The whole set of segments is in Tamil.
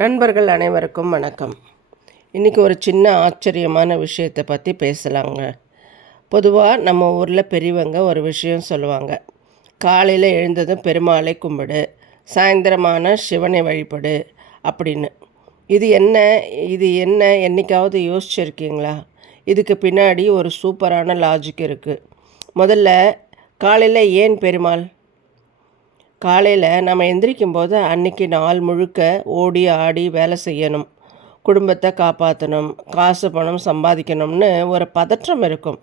நண்பர்கள் அனைவருக்கும் வணக்கம். இன்றைக்கி ஒரு சின்ன ஆச்சரியமான விஷயத்தை பற்றி பேசலாங்க. பொதுவாக நம்ம ஊரில் பெரியவங்க ஒரு விஷயம் சொல்லுவாங்க. காலையில் எழுந்ததும் பெருமாளை கும்பிடு, சாயந்தரமான சிவனை வழிபடு அப்படின்னு. இது என்ன என்றைக்காவது யோசிச்சுருக்கீங்களா? இதுக்கு பின்னாடி ஒரு சூப்பரான லாஜிக் இருக்குது. முதல்ல, காலையில் ஏன் பெருமாள்? காலையில் நம்ம எந்திரிக்கும் போது அன்றைக்கி நாள் முழுக்க ஓடி ஆடி வேலை செய்யணும், குடும்பத்தை காப்பாற்றணும், காசு பணம் சம்பாதிக்கணும்னு ஒரு பதற்றம் இருக்கும்.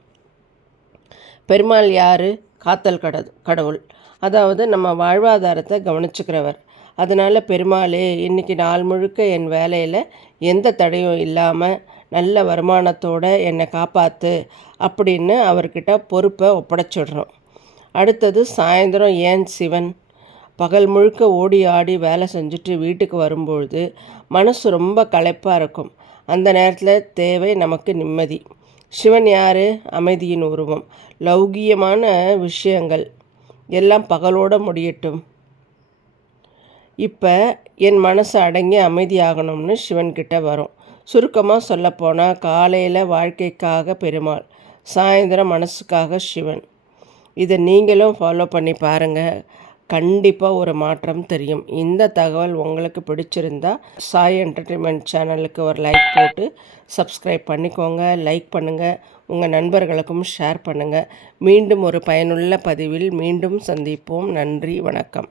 பெருமாள் யார்? காத்தல் கடவுள். அதாவது நம்ம வாழ்வாதாரத்தை கவனிச்சுக்கிறவர். அதனால் பெருமாளே இன்றைக்கி நாள் முழுக்க என் வேலையில் எந்த தடையும் இல்லாமல் நல்ல வருமானத்தோடு என்னை காப்பாற்று அப்படின்னு அவர்கிட்ட பொறுப்பை ஒப்படைச்சிடுறோம். அடுத்தது சாயந்தரம் ஏன் சிவன்? பகல் முழுக்க ஓடி ஆடி வேலை செஞ்சுட்டு வீட்டுக்கு வரும்பொழுது மனசு ரொம்ப களைப்பாக இருக்கும். அந்த நேரத்தில் தேவை நமக்கு நிம்மதி. சிவன் யார்? அமைதியின் உருவம். லௌகியமான விஷயங்கள் எல்லாம் பகலோடு முடியட்டும், இப்போ என் மனசு அடங்கி அமைதியாகணும்னு சிவன்கிட்ட வரும். சுருக்கமாக சொல்லப்போனால் காலையில் வாழ்க்கைக்காக பெருமாள், சாயந்தரம் மனசுக்காக சிவன். இதை நீங்களும் ஃபாலோ பண்ணி பாருங்கள். கண்டிப்பாக ஒரு மாற்றம் தெரியும். இந்த தகவல் உங்களுக்கு பிடிச்சிருந்தா சாய் என்டர்டெயின்மெண்ட் சேனலுக்கு ஒரு லைக் போட்டு சப்ஸ்கிரைப் பண்ணிக்கோங்க. லைக் பண்ணுங்கள், உங்கள் நண்பர்களுக்கும் ஷேர் பண்ணுங்கள். மீண்டும் ஒரு பயனுள்ள பதிவில் மீண்டும் சந்திப்போம். நன்றி, வணக்கம்.